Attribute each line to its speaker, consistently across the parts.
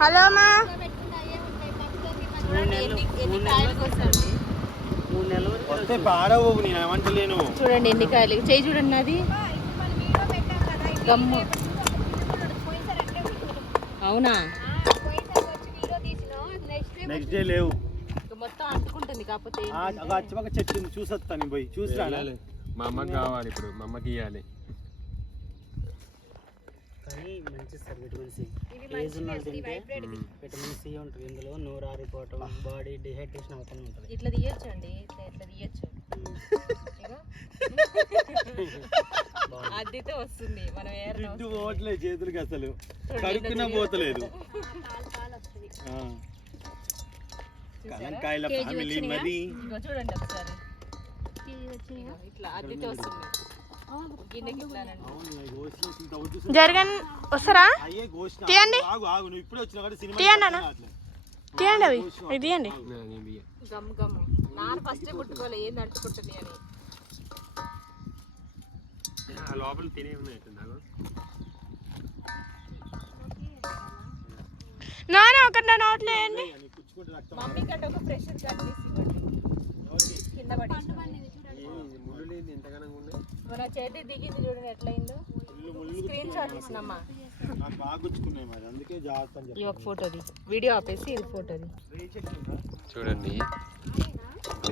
Speaker 1: Hello మా
Speaker 2: వస్తే పాడవు నేను ఏమంటలేను.
Speaker 3: చూడండి ఎన్ని కాయలు. చేయి చూడండి నాది. గమ్ము. అవునా?
Speaker 2: నెక్స్ట్ డే లేవు.
Speaker 3: మొత్తం అంటుకుంటుంది కాకపోతే
Speaker 2: చెట్టు చూసొస్తాను పోయి.
Speaker 4: వెళ్ళాలి. మా అమ్మకి కావాలి ఇప్పుడు. మా అమ్మకి ఇవ్వాలి
Speaker 5: కానీ మంచి సార్ విటమిన్ సి ఏజ్ ఉన్న తింటే? విటమిన్ సి ఉంటుంది. ఇందులో నోరు ఆరిపోవటం బాడీ డిహైడ్రేషన్ అవుతూనే ఉంటుంది.
Speaker 3: ఇట్లా తీయొచ్చు అండి. ఇట్లా ఇట్లా తీయొచ్చు. అద్దితే వస్తుంది. మనం ఏరన
Speaker 2: తిట్టు పోవట్లేదు చేతులకి అసలు. కడుక్కున్నా పోతలేదు. ఆ. కలంకాయల ఫ్యామిలీ మరి.
Speaker 3: చూడండి ఒకసారి. ఇట్లా అద్దితే వస్తుంది.
Speaker 2: అవి.
Speaker 1: జరగన్ వస్తారా. తీయండి.
Speaker 2: ఆగు ఆగు నువ్వు ఇప్పుడే వచ్చినా కాబట్టి సినిమా
Speaker 1: తీయండి అన్న. తీయండి అవి. ఇవి తీయండి
Speaker 3: నాన్న ఫస్టే ముట్టుకోలే ఏంది అంటుకుంటుంది అని.
Speaker 4: ఆ లోపల తినే ఉన్నాయి నాకు
Speaker 1: నాన్న ఒకటి నా నోట్లో వేయండి
Speaker 2: అని పుచ్చుకుంటే రక్తం
Speaker 3: మమ్మీ కంటే ఒక ప్రెషర్ కట్ తీసి కింద పడి
Speaker 4: ముళ్ళు లేదు ఎంతగానో ఉన్నాయి
Speaker 3: మన చేతి దిగింది చూడండి ఎట్లయిందో? స్క్రీన్ షాట్ తీసినమ్మా ఈ ఒక ఫోటోది. వీడియో ఆపేసి ఇది ఫోటోది.
Speaker 2: చెప్పి
Speaker 4: చూడండి.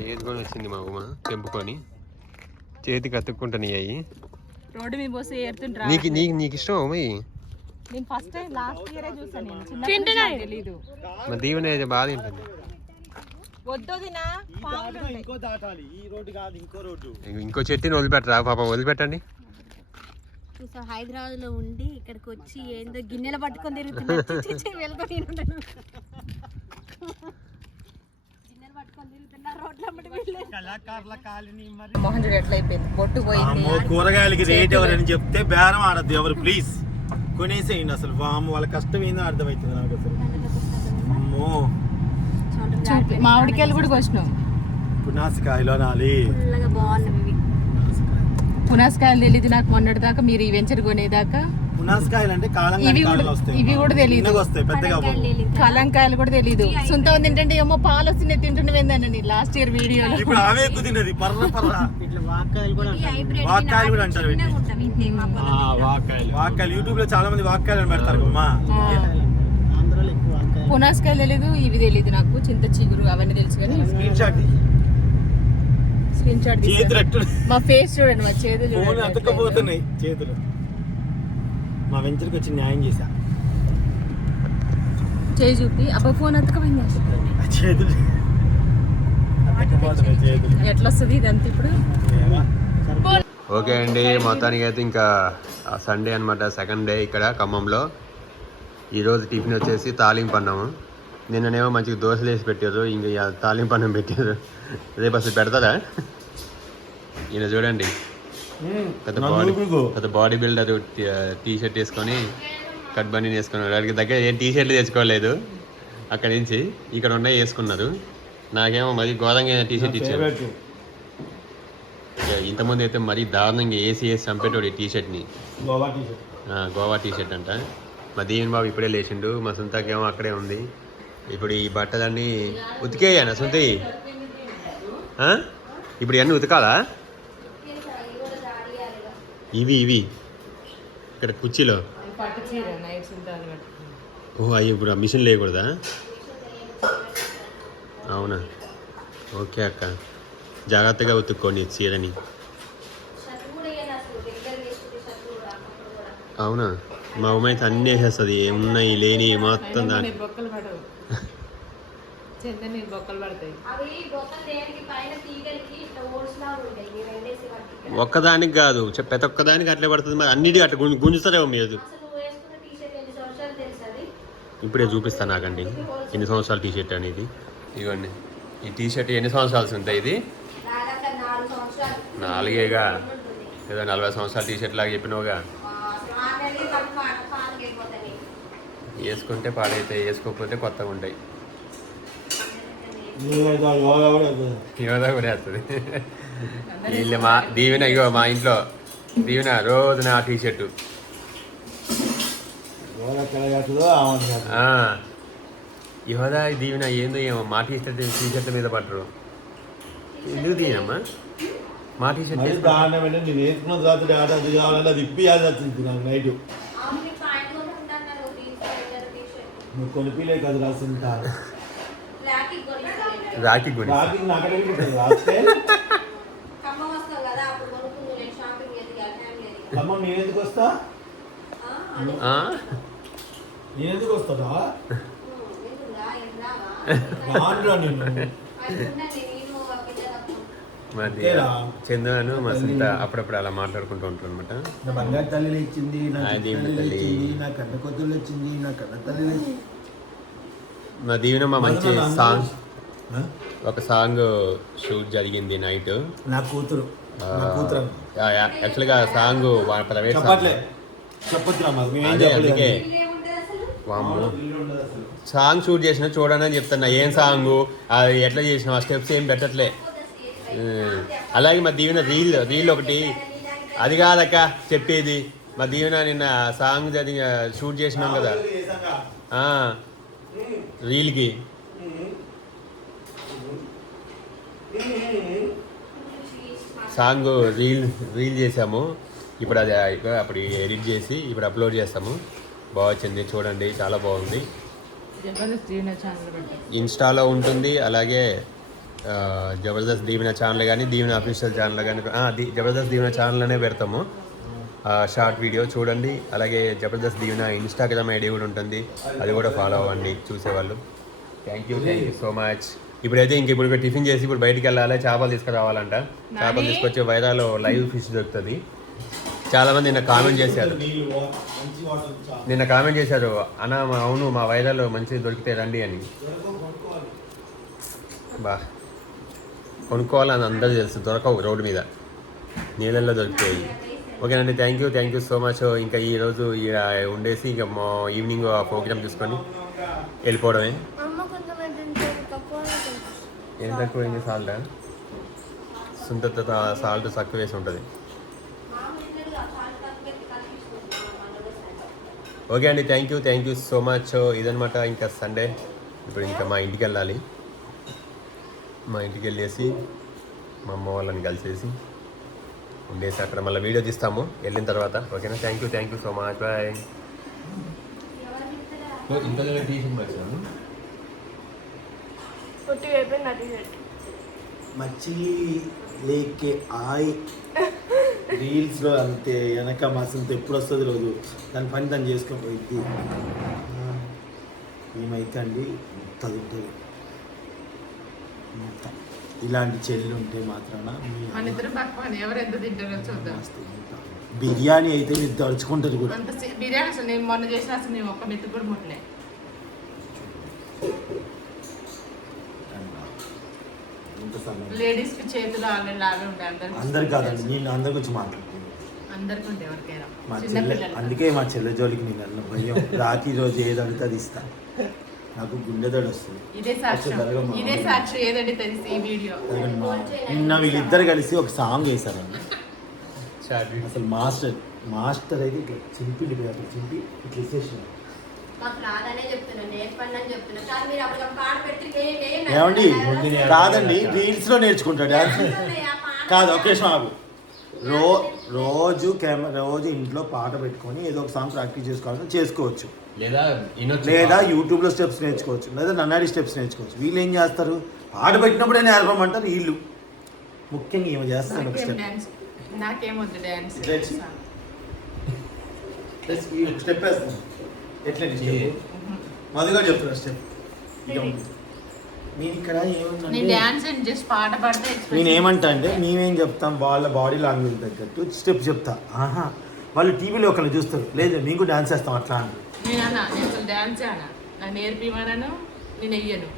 Speaker 4: వేసుకొని వచ్చింది మా ఉమ తెంపుకొని. చేతికి అతుక్కుంటాను
Speaker 3: రోడ్డు మీద పోసి ఏరుతుంటారా
Speaker 4: నీకు నీకు నీకు ఇష్టం ఉమయ్యి
Speaker 3: నేను ఫస్ట్ టైం లాస్ట్ ఇయరే చూసాను నేను. చిన్న
Speaker 1: తింటున్నాయి.
Speaker 3: తెలీదు.
Speaker 4: మా దీవెన బాగా
Speaker 2: ఈ దాటుగా ఇంకో దాటాలి. ఈ రోడ్డు కాదు ఇంకో రోడ్డు.
Speaker 4: ఇంకో చెట్టుని వదిలిపెట్టరా పాపం? వదిలిపెట్టండి.
Speaker 6: చూసా హైదరాబాద్లో ఉండి ఇక్కడికి వచ్చి ఏందో గిన్నెలు పట్టుకొని తిరుగుతున్నా. వెళ్తా నేను. ఉండను. గిన్నెలు పట్టుకొని తిరుగుతున్నా రోడ్ల అమ్మటి వెళ్ళి
Speaker 2: కళాకారుల కాలనీ మరి.
Speaker 3: మోహన్ చూడు ఎట్లా అయిపోయింది బొట్టు పోయింది.
Speaker 2: అమ్మో కూరగాయలకి రేట్ ఎవరని చెప్తే బేరం ఆడద్దు ఎవరు ప్లీజ్. కొనేసేయండి అసలు. వాము వాళ్ళ కష్టం ఏందో అర్థమవుతుంది నాకు అసలు. అమ్మో.
Speaker 3: మామిడికాయలు కూడా కోసినాం.
Speaker 2: పునాసికాయలు అనాలి
Speaker 3: పునాసకాయలు. తెలియదు నాకు మొన్నటి దాకా మీరు ఈ వెంచర్ కొనేదాకా.
Speaker 2: పునాసికాయలు అంటే కాలం
Speaker 3: ఇవి కూడా-
Speaker 2: వస్తాయి.
Speaker 3: ఇవి కూడా తెలీదు.
Speaker 2: చిన్నగా వస్తాయి పెద్దగా అవ్వవు.
Speaker 3: కలంకాయలు కూడా తెలీదు. సొంత తింటుంటే ఏమో పాలు వస్తున్నాయి తింటుండేందని లాస్ట్ ఇయర్ వీడియోలో
Speaker 2: ఇప్పుడు అవే ఎక్కువ తిన్నది పర్ర పర్ర.
Speaker 5: ఇట్లా వాక్కాయలు కూడా అంటారు.
Speaker 2: వాక్కాయలు యూట్యూబ్లో చాలా మంది వాక్కాయలు పెడతారు అమ్మా.
Speaker 5: ఆంధ్రాలో
Speaker 3: పునాసకాయలు తెలీదు ఇవి తెలీదు నాకు. చింత చిగురు అవన్నీ తెలుసు కానీ
Speaker 2: స్క్రీన్ షాట్
Speaker 3: స్క్రీన్ మా ఫేస్ చూడండి మా చేతులు
Speaker 2: అతుక్కపోతున్నాయి చేతులు. మా వెంచర్కి వచ్చి న్యాయం చేశా.
Speaker 3: చేయి చూపి. అబ్బా ఫోన్ అతకపోయింది
Speaker 2: చేతులు
Speaker 3: ఎట్లా వస్తుంది ఇదంతా ఇప్పుడు.
Speaker 4: ఓకే అండి మొత్తానికి అయితే ఇంకా సండే అనమాట సెకండ్ డే ఇక్కడ ఖమ్మంలో. ఈరోజు టిఫిన్ వచ్చేసి తాలింపు అన్నము. నిన్ననేమో మంచిగా దోశలు వేసి పెట్టారు. ఇంకా తాలింపు అన్నం పెట్టారు. రేపు అసలు పెడతారా? ఈయన చూడండి. పెద్ద బాడీ. పెద్ద బాడీ బిల్డర్ టీ షర్ట్ వేసుకొని కట్ బన్నీ వేసుకున్నారు వాడికి దగ్గర ఏం టీ షర్ట్లు తెచ్చుకోలేదు. అక్కడి నుంచి ఇక్కడ ఉన్నాయి వేసుకున్నారు. నాకేమో మరి ఘోరంగా టీ షర్ట్ ఇచ్చారు. ఇంతమంది అయితే మరీ దారుణంగా ఏసీ వేసి చంపేటోడు ఈ టీ షర్ట్ని
Speaker 2: గోవా
Speaker 4: టీ షర్ట్ అంట. మా దీవెన్ బాబు ఇప్పుడే లేచిండు మా సొంతకేమో అక్కడే ఉంది. ఇప్పుడు ఈ బట్టలన్నీ ఉతికేయానా సొంత? ఇప్పుడు ఇవన్నీ ఉతకాలా? ఇవి ఇవి. ఇక్కడ కుర్చీలో. ఓ అవి ఇప్పుడు ఆ మిషన్ లేకూడదా అవునా. ఓకే అక్క. జాగ్రత్తగా ఉతుక్కోండి చీరని. అవునా? మా అమ్మ అయితే అన్నీ వేసేస్తుంది. ఉన్నాయి లేని మొత్తం దాని
Speaker 3: బొక్కలు పడవు. బొక్కలు పడతాయి.
Speaker 4: ఒక్కదానికి కాదు. ప్రతి ఒక్కదానికి అట్లే పడుతుంది. మరి అన్నిటికీ అట్లా గుంజు గుంజుతారేమో మీరు ఇప్పుడే చూపిస్తాను నాకండి. ఎన్ని సంవత్సరాల టీ షర్ట్ అనేది? ఇవ్వండి ఈ టీ షర్ట్ ఎన్ని సంవత్సరాలు ఉంటాయి ఇది?
Speaker 6: దాదాపు నాలుగు సంవత్సరాలు.
Speaker 4: నాలుగేగా? ఏదో నలభై సంవత్సరాల టీ షర్ట్ లాగా చెప్పినావుగా. వేసుకుంటే పాడైతే వేసుకోకపోతే కొత్తగా ఉంటాయి.
Speaker 2: ఆ యోగా కూడా
Speaker 4: వేస్తుంది. వీళ్ళు మా దీవెన ఇగో మా ఇంట్లో దీవెన రోజు నా టీ షర్టు. ఆ, హోదా దీవెన ఏందో ఏమో మా టీ షర్ట్ టీ షర్ట్ల మీద పట్టరు. ఎందుకు తీయమ్మా మా టీ షర్ట్
Speaker 2: మరి
Speaker 4: వేసుకుంటే-
Speaker 2: దారుణం ఏంటంటే నేను వేసుకున్న తర్వాత అది కావాలంటే అది నైట్. నువ్వు కొనిపిలే కదా రాసింది
Speaker 4: రాఖీ గుడి
Speaker 2: రాకి నాకు అడిగి ఉంటుంది రాస్తే అమ్మ నేనెందుకు వస్తా?
Speaker 4: ఆ?
Speaker 2: నేనెందుకు వస్తాడా రానురా నేను అంతేరా?
Speaker 4: చందను మా సునీత అప్పుడప్పుడు అలా మాట్లాడుకుంటూ ఉంటారు అనమాట
Speaker 2: నా బంగారు తల్లి ఇచ్చింది నా
Speaker 4: దేవుని
Speaker 2: తల్లి. ఇచ్చింది నా కన్న కొద్దులు వచ్చింది నా కన్న తల్లి
Speaker 4: మా దీవెన మా మంచి
Speaker 2: నా
Speaker 4: సాంగ్? ఒక సాంగ్ షూట్ జరిగింది నైట్.
Speaker 2: నా కూతురు. నా.
Speaker 4: యాక్చువల్గా సాంగ్ ప్రైవేట్ అందుకే. సాంగ్ షూట్ చేసిన చూడండి అని చెప్తున్నా ఏం సాంగ్? అది ఎట్లా చేసినావు? ఆ స్టెప్స్ ఏం పెట్టట్లే. అలాగే మా దీవెన రీల్ రీల్ ఒకటి. అది కాదక్క చెప్పేది. మా దీవెన నిన్న సాంగ్ అది షూట్ చేసినాం కదా. రీల్కి. సాంగ్ రీల్ రీల్ చేసాము. ఇప్పుడు అది అప్పుడు ఎడిట్ చేసి ఇప్పుడు అప్లోడ్ చేస్తాము. బాగా వచ్చింది చూడండి. చాలా బాగుంది. ఇన్స్టాలో ఉంటుంది. అలాగే జబర్దస్త్ దీవెన ఛానల్ కానీ దీవెన అఫీషియల్ ఛానల్ కానీ జబర్దస్త్ దీవెన ఛానల్లోనే పెడతాము. షార్ట్ వీడియో చూడండి. అలాగే జబర్దస్త్ దీవెన ఇన్స్టాగ్రామ్ ఐడి కూడా ఉంటుంది. అది కూడా ఫాలో అవ్వండి చూసేవాళ్ళు. Thank you thank you so much ఇప్పుడైతే ఇంక ఇప్పుడు టిఫిన్ చేసి ఇప్పుడు బయటికి వెళ్ళాలి. చేపలు తీసుకురావాలంట. చేపలు తీసుకొచ్చి వైరాలో లైవ్ ఫిష్ దొరుకుతుంది. చాలా మంది నిన్న కామెంట్ చేశారు. నిన్న కామెంట్ చేశారు అన్న మా అవును మా వైరాలో మంచిది దొరికితే రండి అని. బా. కొనుక్కోవాలని అందరూ తెలుసు. దొరకవు రోడ్డు మీద. నీళ్ళల్లో దొరుకుతాయి ఓకేనండి thank you thank you so much ఇంకా ఈరోజు ఈడ ఉండేసి ఇంకా మా ఈవినింగ్ ఆ ప్రోగ్రామ్ చూసుకొని వెళ్ళిపోవడమే.
Speaker 1: కొంతమంది తక్కువ
Speaker 4: ఏం తక్కువైంది సాల్ట్ సుంత సాల్ట్ తక్కువ వేసి ఉంటుంది. ఓకే అండి thank you thank you so much ఇదనమాట ఇంకా సండే ఇప్పుడు ఇంకా మా ఇంటికి వెళ్ళాలి. మా ఇంటికి వెళ్ళేసి మా అమ్మ వాళ్ళని కలిసేసి ఉండేసి అక్కడ మళ్ళీ వీడియో తీస్తాము. వెళ్ళిన తర్వాత. ఓకేనా? Thank you thank you so much bye ఇంత టీ షర్ట్ మర్చినాను
Speaker 1: పొట్టి అయిపోయింది అది
Speaker 2: మచిలీ లేకే ఆయ్. రీల్స్లో అంతే వెనక మసంత ఎప్పుడు వస్తుంది రోజు దాని పని తను చేసుకొని పోయింది. ఏమైతే అండి ఇంత ఇంత. ఇలాంటి చెల్లి ఉంటే మాత్రాన. బిర్యానీ అయితే మీరు తడుచుకుంటుంది కూడా.
Speaker 3: బిర్యానీ అసలు నేను మొన్న చేసిన అసలు నేను ఒక్క మెత్తు కూడా ముట్టలే.
Speaker 2: ఇంత సన్నగా.
Speaker 3: లేడీస్కి చేతులు ఆల్రెడీ లాగే ఉంటాయి అందరికి
Speaker 2: అందరు కాదండి నేను అందరి గురించి మాట్లాడుతున్నాను.
Speaker 3: అందరికి ఉంటాయి ఎవరికైనా.
Speaker 2: మా
Speaker 3: చిన్న
Speaker 2: చెల్లె
Speaker 3: పిల్లలు.
Speaker 2: అందుకే మా చెల్లె జోలికి నేను అన్న భయం. రాత్రి రోజు ఏది అడిగితే అది ఇస్తా. నాకు గుండె వస్తుంది.
Speaker 3: ఇదే ఏదంటే తెలిసి ఈ వీడియో?
Speaker 2: నిన్న వీళ్ళిద్దరు కలిసి ఒక సాంగ్ వేశారండి. అసలు మాస్టర్ మాస్టర్ అయితే ఇట్లా చింపి అట్లా చింపి ఇట్లా ఇచ్చేసిన ఏమండి? కాదండి రీల్స్లో నేర్చుకుంటాడు డాన్స్ కాదు ఒకే ఆగు. రో రోజు కెమెరా రోజు ఇంట్లో పాట పెట్టుకొని ఏదో ఒక సాంగ్ ప్రాక్టీస్ చేసుకోవాలని చేసుకోవచ్చు.
Speaker 4: లేదా
Speaker 2: లేదా యూట్యూబ్లో స్టెప్స్ నేర్చుకోవచ్చు లేదా నన్నాడి స్టెప్స్ నేర్చుకోవచ్చు. వీళ్ళు ఏం చేస్తారు? పాట పెట్టినప్పుడే నేర్పమంటారు వీళ్ళు. ముఖ్యంగా ఏమో ఒక
Speaker 3: నాకేం
Speaker 2: స్టెప్. స్టెప్ వేస్తాను ఎట్లా మధుగా చెప్తున్నా స్టెప్ నేను ఇక్కడ
Speaker 3: నేను
Speaker 2: ఏమంటా అంటే మేమేం చెప్తాం వాళ్ళ బాడీ లాంగ్వేజ్ తగ్గట్టు స్టెప్ చెప్తా. ఆహా. వాళ్ళు టీవీలో ఒకళ్ళు చూస్తారు. లేదు మీకు డాన్స్ చేస్తాం అట్లా అని.
Speaker 3: నేను అన్నా నేను అసలు నాకు నేర్పిమనను నేను వెయ్యను.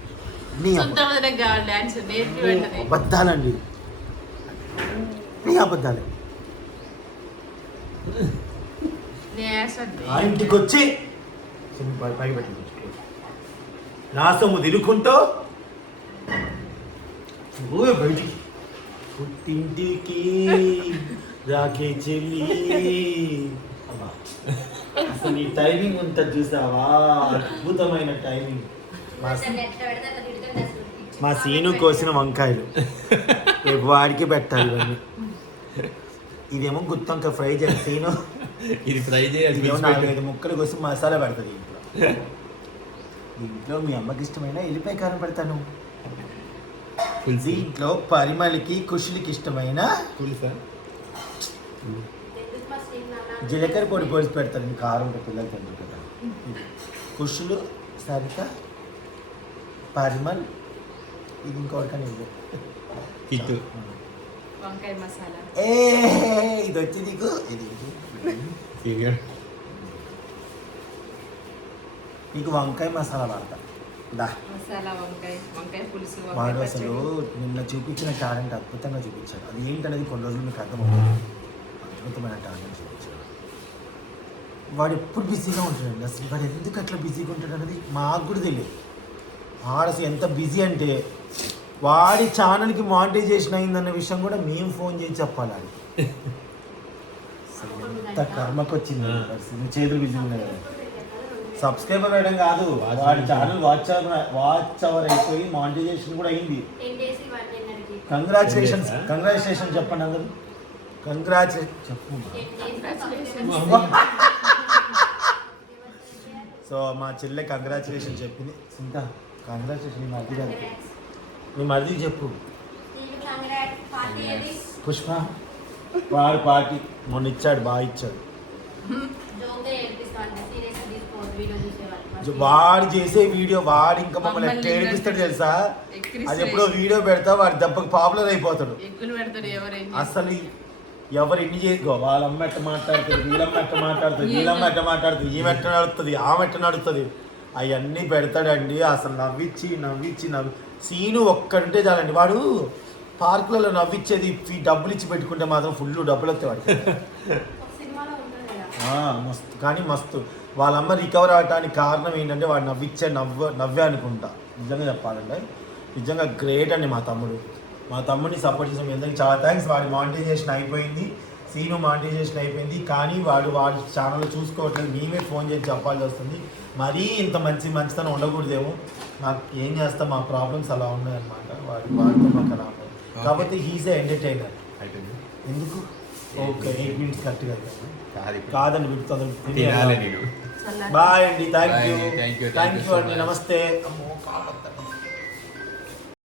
Speaker 2: నీ
Speaker 3: సొంత వదిలేకి కావాలి డాన్స్ నేర్పి
Speaker 2: అబద్ధాలండి. నీ అబద్ధాలే. ఆ ఇంటికి వచ్చి పైకి నా సొమ్ము తిరుక్కుంటూ నువ్వే బయటికి. పుట్టింటికి రాకే చెల్లి. అబ్బా. అసలు ఈ టైమింగ్ ఉంటుంది చూసావా? అద్భుతమైన టైమింగ్ మా మా సీను కోసిన వంకాయలు. రేపు వాడికి పెట్టాలి ఇవన్నీ. ఇదేమో గుత్తొంక ఫ్రై చేసి సీను.
Speaker 4: ఇది ఫ్రై చేయాలి
Speaker 2: ఇదేమో నాలుగైదు ముక్కలు కోసి మసాలా పెడుతుంది ఇంట్లో దీంట్లో మీ అమ్మకి ఇష్టమైన ఎల్లిపాయ కారం పెడతాను. దీంట్లో పరిమళకి కుషులకి ఇష్టమైన
Speaker 4: పులుసా?
Speaker 2: జీలకర్ర పొడి పోసి పెడతాను. మీ కారం ఉంటే పిల్లలు తింటారు కదా? కుషులు సరిత పరిమళ్ ఇది
Speaker 3: వంకాయ మసాలా.
Speaker 2: ఏ ఇది వచ్చి నీకు? ఇది నీకు వంకాయ మసాలా వాడతా. దా.
Speaker 3: మసాలా వంకాయ వంకాయ పులుసు వంకాయ
Speaker 2: వాడు అసలు నిన్న చూపించిన టాలెంట్ అద్భుతంగా చూపించాడు. అది ఏంటనేది కొన్ని రోజులు మీకు అర్థమవుతుంది. అద్భుతమైన టాలెంట్ చూపించాడు వాడు ఎప్పుడు బిజీగా ఉంటాడండి అసలు వాడు ఎందుకు అట్లా బిజీగా ఉంటాడు అనేది మాకు కూడా తెలియదు. వాడు అసలు ఎంత బిజీ అంటే వాడి ఛానల్కి మానిటైజేషన్ అయిందన్న విషయం కూడా మేము ఫోన్ చేసి చెప్పాలి ఎంత కర్మకు వచ్చింది పరిస్థితి చేతులు బిజీ ఉన్నాయి సబ్స్క్రైబర్ వేయడం కాదు. వాడి channel watch hour watch hour అయిపోయి మానిటైజేషన్ కూడా అయింది. కంగ్రాచులేషన్స్ కంగ్రాచులేషన్ చెప్పండి అందరు. కంగ్రాచులేషన్ చెప్పు సో మా చెల్లె కంగ్రాచులేషన్ చెప్పింది. సింత కంగ్రాచులేషన్ నీ మరిది గారు నీ మరిది చెప్పు. పుష్ప. వాడు పార్టీ. మొన్న ఇచ్చాడు బాగా ఇచ్చాడు. వాడు చేసే వీడియో వాడు ఇంకా మమ్మల్ని ఎట్లా ఏడిపిస్తాడు తెలుసా? అది ఎప్పుడో వీడియో పెడతా వాడి దెబ్బకి పాపులర్ అయిపోతాడు. అసలు ఎవరు ఎన్ని చేసుకో వాళ్ళమ్మ ఎట్ట మాట్లాడుతుంది వీళ్ళమ్మ ఎట్ట మాట్లాడుతుంది వీళ్ళమ్మ ఎట్ట మాట్లాడుతుంది ఈమె ఎట్ట నడుస్తుంది ఆమె ఎట్ట నడుస్తుంది అవన్నీ పెడతాడండి అసలు నవ్విచ్చి నవ్విచ్చి నవ్వి సీను ఒక్కడుంటే చాలండి. వాడు పార్కులలో నవ్విచ్చేది ఈ డబ్బులు ఇచ్చి పెట్టుకుంటే మాత్రం ఫుల్ డబ్బులు వస్తాయి మస్తు కానీ మస్తు. వాళ్ళమ్మ రికవర్ అవటానికి కారణం ఏంటంటే వాడు నవ్విచ్చే నవ్వ నవ్వే అనుకుంటా. నిజంగా చెప్పాలంటే. నిజంగా గ్రేట్ అండి మా తమ్ముడు. మా తమ్ముడిని సపోర్ట్ చేసాం ఎందుకంటే చాలా థ్యాంక్స్ వాడి మానిటైజేషన్ అయిపోయింది. సీను మానిటైజేషన్ అయిపోయింది. కానీ వాడు వాడి ఛానల్ చూసుకోవట్లేదు. మేమే ఫోన్ చేసి చెప్పాల్సి వస్తుంది. మరీ ఇంత మంచి మంచితనం ఉండకూడదేమో. నాకు ఏం చేస్తాం? మా ప్రాబ్లమ్స్ అలా ఉన్నాయి అనమాట వాడి వాడితో మాకు అలా ఉన్నాయి. కాకపోతే హీజ్ ఎంటర్టైనర్ ఎందుకు? ఓకే ఎయిట్ మినిట్స్ కరెక్ట్గా అయిపోయింది.
Speaker 4: కాదు ఇప్పుడు.
Speaker 2: కాదండి వీటితో
Speaker 4: తినాలి నేను.
Speaker 2: బాయ్ అండి. థ్యాంక్ యూ థ్యాంక్ యూ అండి. నమస్తే.